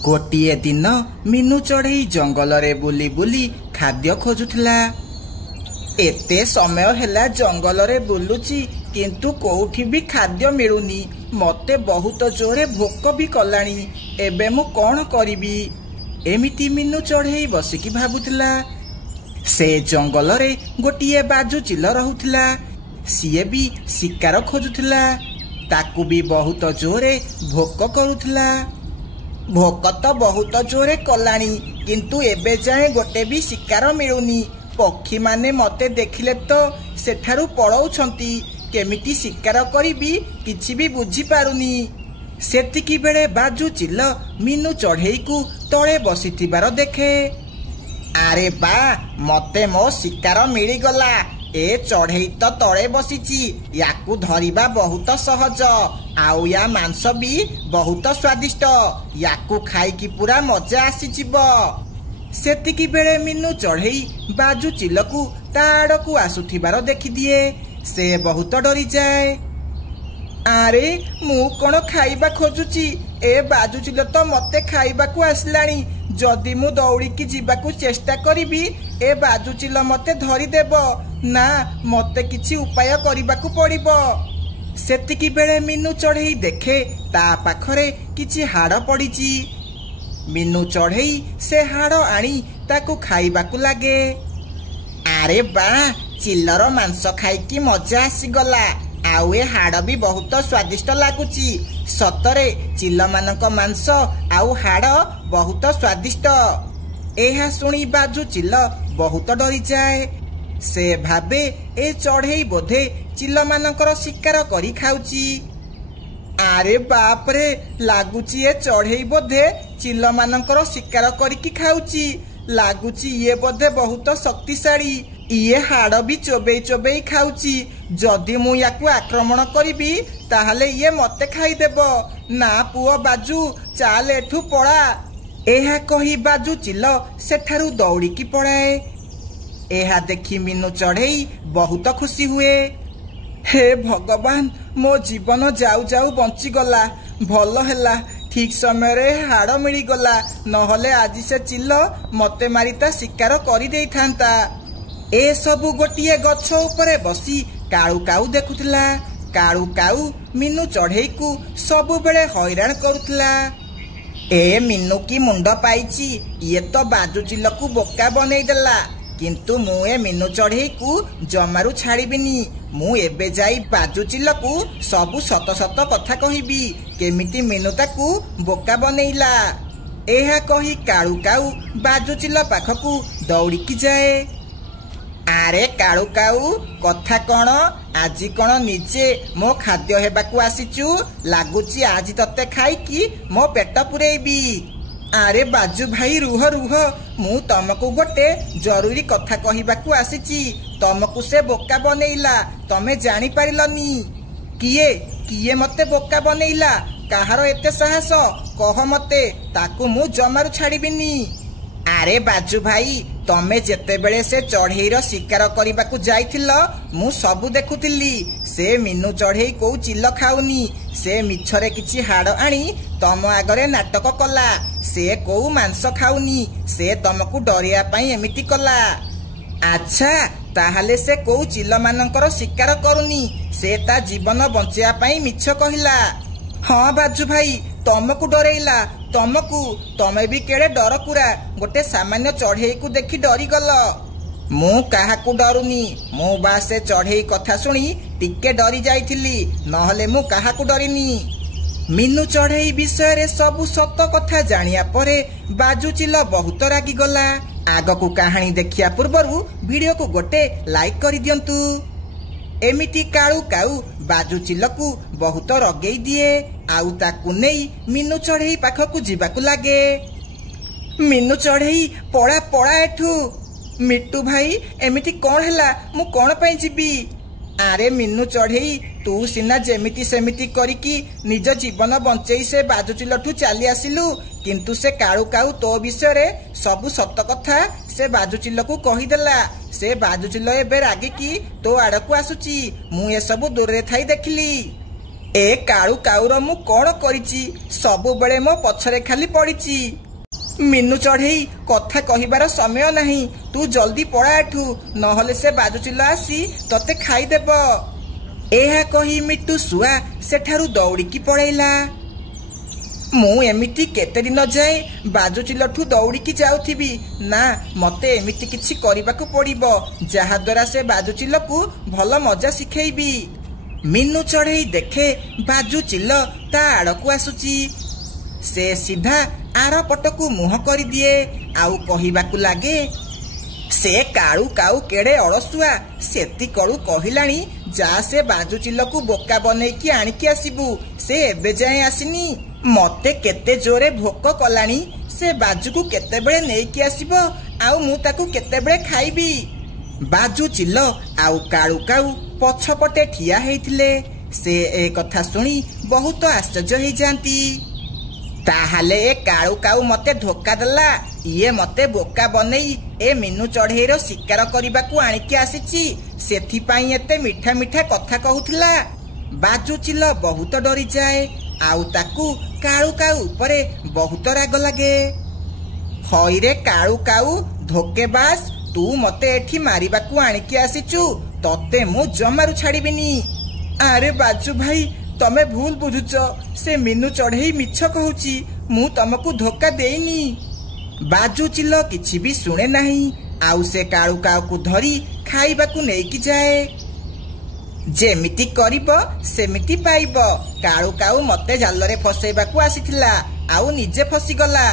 गोटे दिन मीनू चढ़ई जंगल रे बुली बुली खाद्य खोजुला। एते समय हैला जंगल रे बुलुची किंतु कोउठी भी खाद्य मिलुनी। मते बहुत जोरे भोक भी कलानी। एबे मु कौन करिबी एमिति मीनू चढ़ई बसिकी भाबुथिला। से जंगल रे गोटिए बाजू चिल रहुथिला। सीए भी शिकार खोजुथिला। ताकू भी बहुत जोरे भोक करुथिला। भोक तो बहुत जोरे कलानी किंतु एबे जाए गोटे भी शिकार मिलुनी। पक्षी माने मते देखिले तो सेठारु पळौछंती। केमिति शिकार करिबी किछि भी बुझी पारुनी। सेतिकी बेले बाजू चिल मीनू चढ़ई को तळे बसिथिबार देखे। आरे बा मते मो शिकार मिलिगला। ए चढ़ई तो तळे बसिची। याकू धरिबा बहुत सहज। आउ या मांस भी बहुत स्वादिष्ट। याकू खाइकी पूरा मजा आसीजिबो। सेतिकी बेले मीनू चढ़ई बाजू चिलकू ता आड़कू आसुथिबार देखि दिए। से बहुत डरी जाए। आरे मु कोन खाइबा खोजुची। ए बाजू चिल तो मते खाइबाकू आसलानी। जदि मु दौड़ीकी जीवाकू चेष्टा करिबी ए बाजू चिल मते धरी देबो। ना मते किछि उपाय करिबाकू पड़िबो। सेतिकी बेले मीनू चढ़ई देखे ता पाखरे किछि हाड़ पड़िची। मीनू चढ़ई से हाड़ आनी ताकू खाइबाकू लागे। आरे बा चिल्लर मांस खाइकी मजा आसीगला। आउ ए हाड़ भी बहुत स्वादिष्ट लागुची। सतरे चिल्ल मानक मांस आउ हाड़ बहुत स्वादिष्ट। एहा सुनी बाजू चिल्ल बहुत डरी जाए। से भाबे ए चढ़ई बोधे चिल्ल मानकर शिकार करी खाउची। आरे बाप रे लागुची ए चढ़ई बोधे चिल्ल मानकर शिकार करिकी खाउची। लागुची ये बोधे बहुत शक्तिशाली। इए हाड़ भी चोबई चोबई खाउची। जदि मु याकू आक्रमण करिबी ताहले ये मते खाइदेबो। ना पुओ बाजू चाल एठू पळा। एहा कही बाजू चिल सेठारु दौड़ीकी पळाए। एहा देखी मीनू चढ़ई बहुत खुशी हुए। हे भगवान मो जीवन जाऊ जाऊ बंचीगला। भल हैला ठीक समय रे हाड़ मिलिगला। नहले आज से चिल मते मारिता शिकार करि देइथांता। ए सबु गोटिए गछ उपरे बसी काळू काऊ देखुथिला। काळू काऊ मीनू चढ़ई को सबु बेले हैरान करुथिला। ए मीनू की मुंड पाइची। ये तो बाजू चिल को बोका बनई देला। किंतु मु ए मीनू चढ़ई को जमारू छाड़ीबिनी। मु एबे जाई बाजू चिल को सबु सत सत कथा कहिबी। केमिति मीनू ताकू बोका बनईला। एहा कही काळू काऊ बाजू चिल पाखकू दौड़ीकी जाए। आरे काळू काऊ कथा कौन आज कौन निजे मो खाद्य हेबाकू आसीचु। लागुची आज तते खाइकी मो पेट पुरेबी। आरे बाजू भाई रुह रुह मु तमको गोटे जरूरी कथा कहिबाकू आसीची। तमको से बोका बनईला तमे जानी पारिलनी। किए किए मते बोका बनईला। काहार एते साहस कह मते ताकू मु जमारू छाड़ीबिनी। आरे बाजू भाई तमे जेते बेले से चढ़ईर शिकार करिबाकू जाइथिल मु सबु देखुथिली। से मीनू चढ़ई को चिल्ल खाउनी। से मिछरे किछि हाड़ आनी तम आगरे नाटक कला। से को मांस खाउनी। से तमकू डरिया पई एमिति कला। अच्छा ताहाले से को चिल्ल मानकर शिकार करूनी। से ता जीवन बंचिया पई मिछ कहिला। हाँ बाजू भाई तमकू डरेइला। तमकू तमे भी केड़े डर कुरा। गोटे सामान्य चढ़ई को देखी डरी गल। मु काहाकू डरुनी। मु बा से चढ़ई कथा सुनी टिके डरी जाइथिली। नहले मु काहाकू डरिनी। मीनू चढ़ई विषय रे सबु सत कथा जानिया परे बाजू चिल बहुत रागी गला। आगकू कहानी देखिया पूर्वरु वीडियो को गोटे लाइक करि दियंतु। एमिति काळू काऊ बाजू चिलकू बहुत रगेई दिए। आउ ताकू नेई मीनू चढ़ई पाखकू जीवाकू लागे। मीनू चढ़ई पड़ा पड़ा एठू। मिट्टू भाई एमिति कौन हैला मु कौन पई जीबी। आरे मीनू चढ़ई तू सिना जेमिति सेमिति करिकी निज जीवन बंचई से बाजू चिलठू चली आसिलु। किंतु से काळू काऊ तो विषय रे सबु सत कथा से बाजू चिलकू कहिदेला। से बाजू चिल एबे रागिकी तो आड़कू आसुची। मु ए सबु दूर रे थाई देखिली। ए काळू काऊर मु कौन करिछि सबुबेले मो पछरे खाली पड़िछि। मीनू चढ़ई कथा कहिबार समय नहीं, तू जल्दी पड़ा एठू नहले से बाजुचिल आसी तते खाईदेब। एहा कही मिट्टू शुआ सेठारू दौड़िकी पड़ेला। मु एमिति केते दिन जाए बाजुचिलठू दौड़िकी जाउथिबी ना, मते एमिति किछि करिबाकू पड़िबो जहा द्वारा से बाजुचिलकू भल मजा शिखेइबी। मीनू चढ़ई देखे बाजुचिल ता आड़कू आसुची। से सीधा आर पटकू मुह कर दिए आउ कहिबाकू लागे, से काळू काऊ केड़े अलसुआ सेति कळू कहिलाणी जा से बाजुचिलकू बोका बनेकी आनिकी आसिबू, से एबे जाए आसिनी। मते केते जोरे भोक कलाणी, से बाजुकू केते बेले नेकी आसिबो आउ मु ताकू केते बेले खाइबी। बाजुचिल आउ काळू काऊ पछपटे ठिया हेइथिले। से ए कथा सुनी बहुत आश्चर्य हो जाती। ताहाले ए काळू काऊ मते धोखा देला, ये मते बोका बनेई ए मीनू चढ़ईर शिकार करबाकू आनिकी आसीची, सेथिपाई एते मिठा मिठा कथा कहूथिला। बाजुचिल बहुत डरी जाए आउ ताकू काळू काऊ उपरे बहुत राग लागे। हईरे काळू काऊ धोकेबाज, तू मते एठी मारिबाकू आनिकी आसीचु, तते मु जमारू छाड़ीबिनी। अरे बाजू भाई तमे भूल बुझुच, से मीनू चढ़ई मिछ कहूची, मु तमकू धोखा देइनी। बाजुचिल किछि भी सुने नहीं आउ से काळू काऊ को धरी खाइबाकू नेकी जाए। जेमिति करिब सेमिति पाइब। काळू काऊ मते जालरे फसैबाकू आसीथिला आउ निजे फसीगला।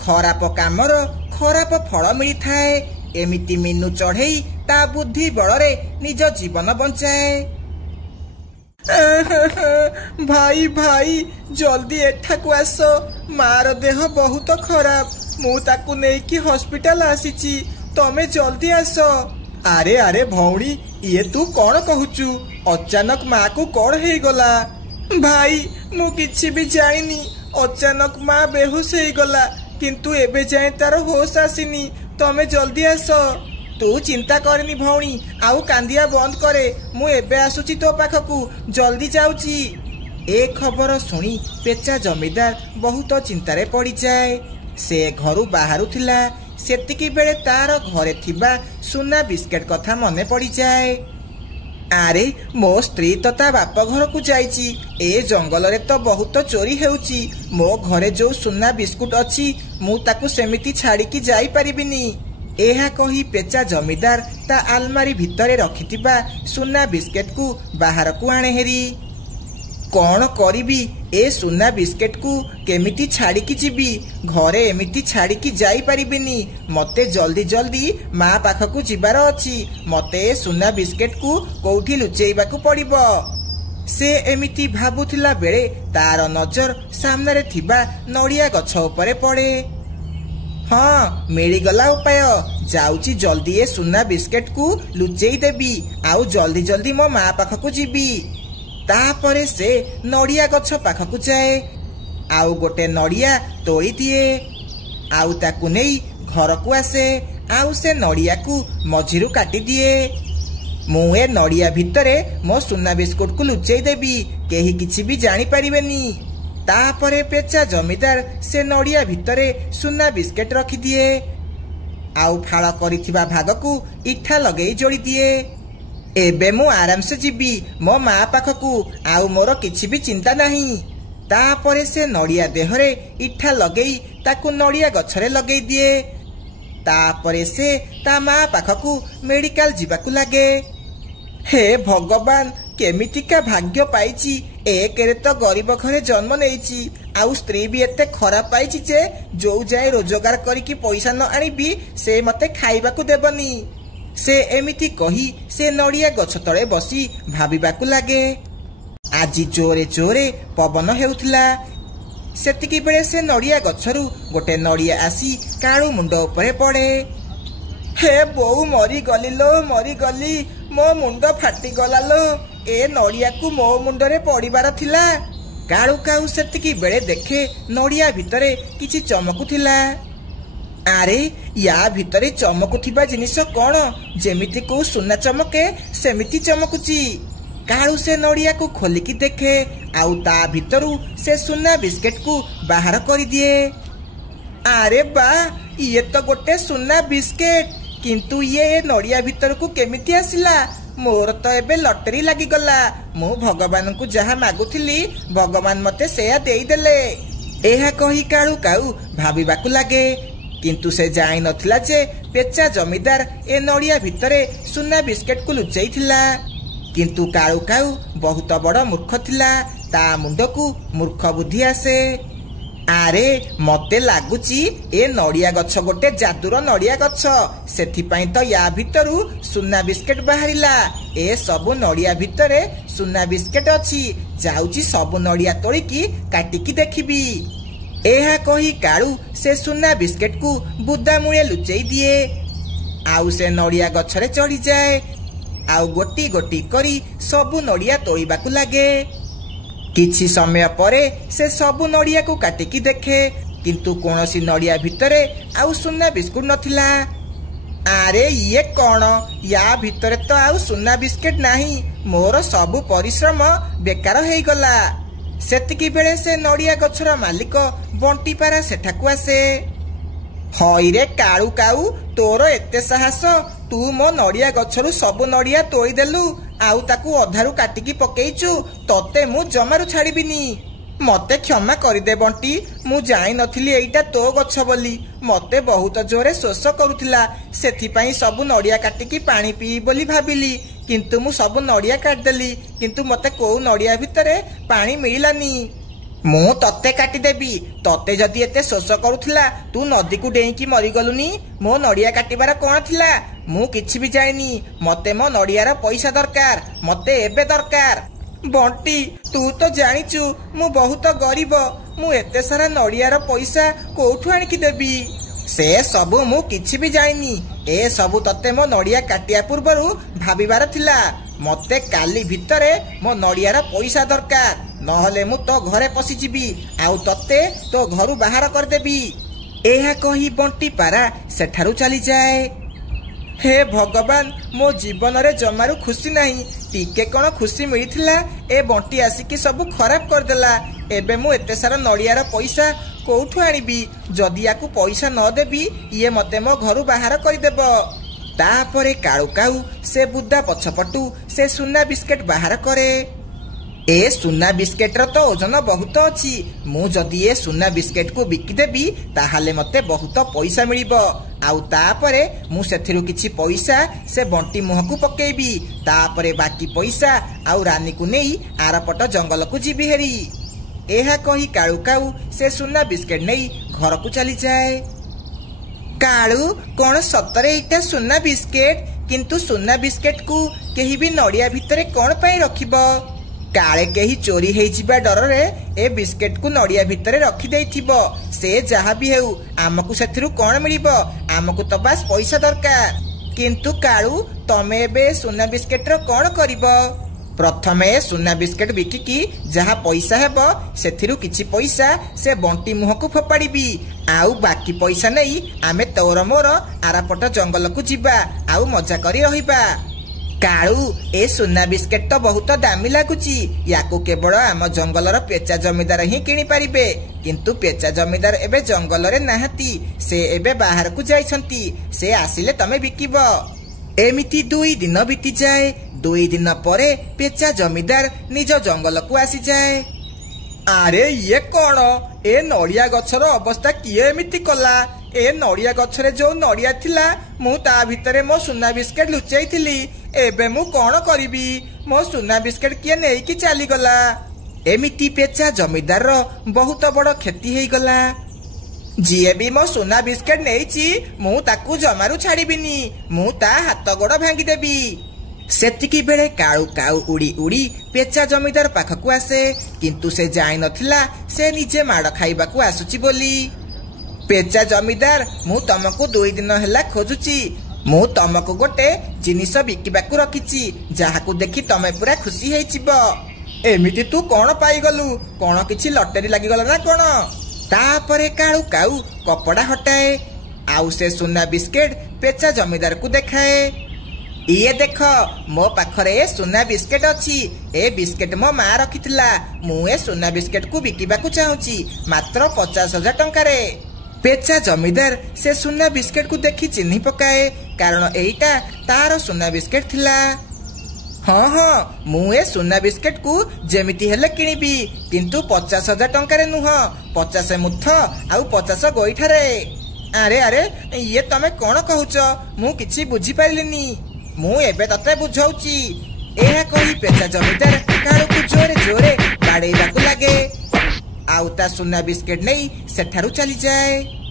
खराप कामर खराप फल मिली थाए, एमिति मीनू चढ़ई ता बुद्धि बड़े निज जीवन बंचाए। भाई भाई जल्दी एठाकू आस, मार देह बहुत खराब, मु ताकू नेकी हॉस्पिटल आसीची, तमे जल्दी आस। अरे अरे भौणी ये तू कौन कहूचु, अचानक माँ को कौन हो गला? भाई मु किछि भी जाइनी, अचानक माँ बेहोश हो गला, किंतु एबे जाए तार होश आसीनी, तमे जल्दी आस। तू चिंता करनी भौणी, आउ कांदिया बंद करे, मु एबे आसुची तो पाखकू, जल्दी जाउची। ए खबर सुनी पेचा जमीदार बहुत चिंतारे पड़ी जाए। से घरू बाहरु थिला, सेतिकी बेले तार घरे थिबा सुना बिस्केट कथा मने पड़ी जाए। अरे मो स्त्री तो ता बाप घर को जाइची, ए जंगल रे तो बहुत चोरी हेउची, मो घरे जो सुना बिस्कुट अछि मु ताकू सेमिति छाड़ी की जाई परिबिनी। एहा कही पेचा जमीदार ता आलमारी भितरे रखिथिबा सुना बिस्केट को बाहर को आणे हेरी। कौन करिबी ए सुना बिस्केट को केमिति छाड़ी की जीबी, घरे एमिति छाड़ी की जाई परिबिनी, मते जल्दी जल्दी माँ पाखकू जिबार अछि, मते सुना बिस्केट को कोउठी लुचेइबाकू पड़िबो। से एमिति भाबुथिला बेले तार नजर सामने रे थिबा नड़िया गछ उपरे पड़े। हाँ मिलीगला उपाय, जाउची जल्दी ए सुना बिस्केट को लुचेई देबी आउ जल्दी जल्दी मो माँ पाखकू जीबी। तापरे से नड़िया गछ पाखकू जाए आउ गोटे नड़िया तोड़ी दिए आउ ताकू नहीं घर को आसे आउ से नड़िया को मझिरु काटी दिए। मु ए नड़िया भितरे मो सुना बिस्कुट को लुचेई देबी, केही किछि भी जानी परिबेनी। तापरे पेचा जमीदार से नड़िया भितरे सुना बिस्केट रखी दिए आउ फाड़ करिथिबा भाग को इठा लगेई जोड़ी दिए। एबे मु आराम से जीबी मो माँ पाखकू, आउ मोर किछि भी चिंता नहीं। तापरे से नड़िया देहरे इठा लगेई ताकू नड़िया गछरे लगेई दिए। तापरे से ता माँ पाखकू मेडिकल जीवाकू लागे। हे भगवान केमितिका भाग्य पाइची, एकेरे तो गरीब घरे जन्म नेइची आउ स्त्री भी एते खराब पाइची जे जो जाए रोजगार करिकी पैसा न आनिबी से मते खाइबाकू देबनी। से एमिति कही से नड़िया गछ तले बसी भाबिबाकू लागे। आजी जोरे जोरे पवन हेउथिला, सेतिकी बेले से नड़िया गछरू गोटे नड़िया आसी काळू मुंड उपरे पड़े। हे बोऊ मरी गली लो मरी गली, मो मुंड फाटी गला लो, ए नड़िया को मो मुंडरे पड़िबार थिला। काळू काऊ सेतिकी बेले देखे नड़िया भितरे किछि चमकुथिला। अरे या भितरे चमकुथिबा जिनिस कौन, जेमिति को सुना चमके सेमिति चमकुची। कालू से नड़िया को खोलिकी देखे आउ ता भितरू से सुना बिस्केट को बाहर कर दिए। अरे बा ये तो गोटे सुना बिस्केट, किंतु ये नड़िया भितर को केमिति आसिला? मोर तो एबे लटरी लागिगला। मु भगवान को जहा मागुथिली भगवान मते सेया देई देले। एहा कही कालू काऊ भाबिबाकू लागे, किंतु से जाई नथिला जे पेचा जमीदार ए नड़िया भितरे सुना बिस्केट को लुचाईथिला। किंतु कालू काऊ बहुत बड़ मूर्ख थिला, ता मुंडकू मूर्ख बुद्धि आसे। आरे मते लागुची ए नड़िया गछ गोटे जादूर नड़िया गछ, सेथिपाई तो या भितरू सुना बिस्केट बाहरिला। ए सबु नड़िया भितरे सुना बिस्केट अछि, जाउची सबु नड़िया तोड़िकी काटिकी देखिबी। एहा कही कालू से सुना बिस्केट को बुदा मूले लुचेई दिए। आउ से नड़िया गछरे चढ़ी जाए, आउ गोटी गोटी करी सबु नड़िया तोड़िबाकू लागे। किछि समय परे से सबु नड़िया को काटिकी देखे, किंतु कोनोसी नड़िया भितरे आउ सुना बिस्कुट नथिला। आरे ये कौन? या भितरे तो आउ सुना बिस्केट नाही। मोर सबु परिश्रम बेकार हेई गला। सेतिकी बेले से नड़िया गछर मालिक बंटी पारा सेठाकू आसे। हई रे कालू काऊ, तोर एते साहस? तू मो नड़िया गछरु सबु नड़िया तोड़ी देलु, आउ ताकू अधारू काटिकी पकेइचु। तते मु जमारू छाड़िबिनी। मते क्षमा करिदे बंटी, मु जाई नथिली एइटा तो गछ बोली। मते बहुत जोरे शोष करुथिला, सेथिपाई सबु नड़िया काटिकी पानी पी बोली भाबिली। किंतु मु सबु नड़िया काटिदेली, किंतु मते कोउ नड़िया भितरे पानी मिलिलानी। मु तते काटिदेबी। तते जदि एते शोष करुथिला, तू नदी को डेईकी मरिगलुनी। मो नड़िया काटिबार कोन थिला? मु किछि भी जाइनी। मते मो नड़ियार पैसा दरकार, मते एबे दरकार। बंटी तू तो जानिचु मु बहुत गरीब, मु एते सारा नड़ियार पैसा कोठु आनिकी देबी? से सबु मु किछि भी जाइनी। ए सबु तते मो नड़िया काटिया पूर्वरु भाबिबार थिला। मते काली भितरे मो नड़ियार पैसा दरकार, नहले मु तो घरे पशिजिबी, आउ तते तो घरु बाहर कर देबी। एहा कही बंटी पारा सेठारु चली जाए। हे भगवान, मो जीवन रे जमारू खुशी नहीं। टिके कण खुशी मिलिथिला, ए बंटी आसिकी सबु खराब कर देला। एबे मु एते सारा नड़ियार पैसा कोठु आनिबी? जदि याकू पैसा न देबी, ये मते मो घरु बाहर करदेब। तापरे कालू काऊ से बुद्धा पछपटू से सुना बिस्केट बाहर करे। ए सुना बिस्केट रो तो ओजन बहुत अछि। मु जदि ए सुना बिस्केट को बिकी देबी, ताहाले मते बहुत पैसा मिलिबो। आउ तापरे मु सेथिरु किछि पैसा से बंटी मुह को पकेइबी। तापरे बाकी पैसा आउ रानी को नेई आरपट जंगल को जीबी हेरी। एहा कही कालू काऊ से सुना बिस्केट नेई घर को चली जाए। कालू कोन सतरे इटा सुना बिस्केट? किंतु सुना बिस्केट को केही भी नड़िया भितरे कोन पई रखिबो? काले केही चोरी हेई जिबा डर रे ए बिस्केट को नड़िया भितरे रखी देइथिबो। से जहा भी हेउ, आमकु सेथिरु कोन मिलिबो? आमकु तो बस पैसा दरकार। किंतु कालू तमे एबे सुना बिस्केट रो कोन करिबो? प्रथमे सुना बिस्केट बिकिकी जहा पैसा हेबो, सेथिरु किछि पैसा से बंटी मुह को फोपाड़ीबी। आउ बाकी पैसा नहीं आमे तोर मोर आरापट जंगल को जीवा, आउ मजा करी रहिबा। कालू ए सुना बिस्केट तो बहुत दामी लागुची। याकू केवल आम जंगलर पेचा जमीदार ही किनी पारिबे। किंतु पेचा जमीदार एबे जंगल रे नाहती, से एबे बाहर को जाइछंती। से आसिले तमे बिकिबो। एमिति 2 दिन बीती जाए। 2 दिन परे पेचा जमीदार निज जंगल को आसी जाए। आरे ये कौन? ए नड़िया गछर अवस्था किए एमिति कला? ए नड़िया गछरे जो नड़िया थिला, मु ता भितरे मो सुना बिस्केट लुचाई थिली। एबे मु कौन करिबी? मो सुना बिस्केट किए नेइकी चली गला। एमिति पेचा जमीदार रो बहुत बड़ क्षति हेई गला। जिए भी मो सुना बिस्केट नेइची, मु ताकू जमारू छाड़िबिनी। मु ता हाथ गोड़ भांगी देबी। सेतिकी बेले कालू काऊ उड़ी उड़ी पेचा जमीदार पाखकू आसे, किंतु से जाई नथिला से निजे माड़ खाइबा को आसुची बोली। पेचा जमीदार, मु तमको 2 दिन हेला खोजुची। मु तमको गोटे जिनिस बिकिबाकू रखिची, जाहाकू देखि तमे पूरा खुशी हेइचिबो। एमिति तू कोन पाइगलु? कोन किछि लटरी लागिगला ना कोन? तापरे कालू काऊ कपड़ा हटाए, आउ से सुना बिस्केट पेचा जमीदार को देखाए। ଇଏ ଦେଖ ମୋ ପାଖରେ ସୁନା ବିସ୍କେଟ ଅଛି। ଏ ବିସ୍କେଟ ମୋ ମା ରଖିଥିଲା। ମୁଁ ଏ ସୁନା ବିସ୍କେଟ କୁ ବିକିବାକୁ ଚାହୁଁଛି ମାତ୍ର 50,000 ଟଙ୍କାରେ। ପେଚା ଜମିଦାର ସେ ସୁନା ବିସ୍କେଟ କୁ ଦେଖି ଚିହ୍ନି ପକାଏ, କାରଣ ଏଇଟା ତାର ସୁନା ବିସ୍କେଟ ଥିଲା। ହଁ ହଁ, ମୁଁ ଏ ସୁନା ବିସ୍କେଟ କୁ ଯେମିତି ହେଲେ କିଣିବି, କିନ୍ତୁ 50,000 ଟଙ୍କାରେ ନୁହଁ, 50 ମୁଥ ଆଉ 50 ଗୋଇଠାରେ। ଆରେ ଆରେ, ଇଏ ତମେ କଣ କହୁଛ? ମୁଁ କିଛି ବୁଝିପାରିଲିନି। ମୁଁ ଏବେ ତତେ ବୁଝଉଛି। ଏହା କହି ପେଚା ଜମିଦାର କାଳୁକୁ ଜୋରେ ଜୋରେ ବାଡେଇବାକୁ ଲାଗେ, ଆଉ ତା ସୁନା ବିସ୍କେଟ ନେଇ ସେଠାରୁ ଚାଲିଯାଏ।